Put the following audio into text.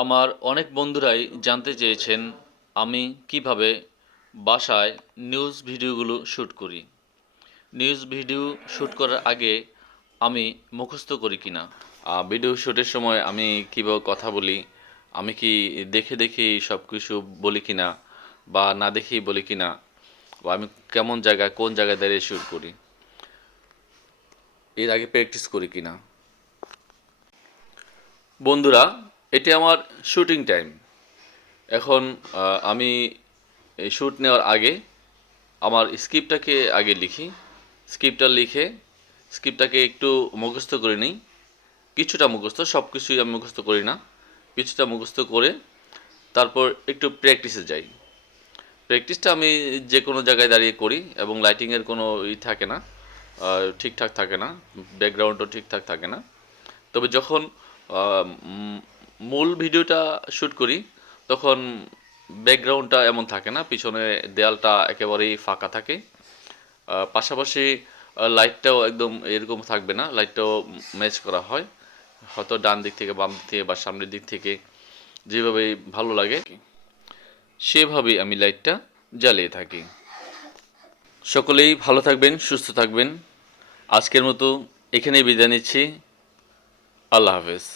আমার অনেক বন্ধুরাই জানতে চেয়েছেন আমি কীভাবে বাসায় নিউজ ভিডিওগুলো শ্যুট করি। নিউজ ভিডিও শ্যুট করার আগে আমি মুখস্থ করি কি না ভিডিও শ্যুটের সময় আমি কীভাবে কথা বলি? আমি কি দেখে দেখে সব কিছু বলি কি না বা না দেখেই বলি কি না বা আমি কেমন জায়গায়, কোন জায়গায় দাঁড়িয়ে শ্যুট করি? এর আগে প্র্যাকটিস করি কি না বন্ধুরা এটি আমার শুটিং টাইম। এখন আমি শ্যুট নেওয়ার আগে আমার স্ক্রিপ্টটাকে আগে লিখি। স্ক্রিপ্টটা লিখে, স্ক্রিপ্টটাকে একটু মুখস্থ করে নিই। কিছুটা মুখস্থ সব কিছুই আমি মুখস্থ করি না। কিছুটা মুখস্থ করে তারপর একটু প্র্যাকটিসে যাই। প্র্যাকটিসটা আমি যে কোনো জায়গায় দাঁড়িয়ে করি এবং লাইটিংয়ের কোনো ই থাকে না ঠিকঠাক থাকে না ব্যাকগ্রাউন্ডও ঠিকঠাক থাকে না। তবে যখন মূল ভিডিওটা শ্যুট করি, তখন ব্যাকগ্রাউন্ডটা এমন থাকে না, পিছনে দেয়ালটা একেবারেই ফাঁকা থাকে। পাশাপাশি লাইটটাও একদম এরকম থাকবে না, লাইটটাও ম্যাচ করা হয়। হয়তো ডান দিক থেকে বাম দিক থেকে বা সামনের দিক থেকে যেভাবে ভালো লাগে, সেভাবেই আমি লাইটটা জ্বালিয়ে থাকি। সকলেই ভালো থাকবেন, সুস্থ থাকবেন। আজকের মতো এখানেই বিদায় নিচ্ছি। আল্লাহ হাফেজ।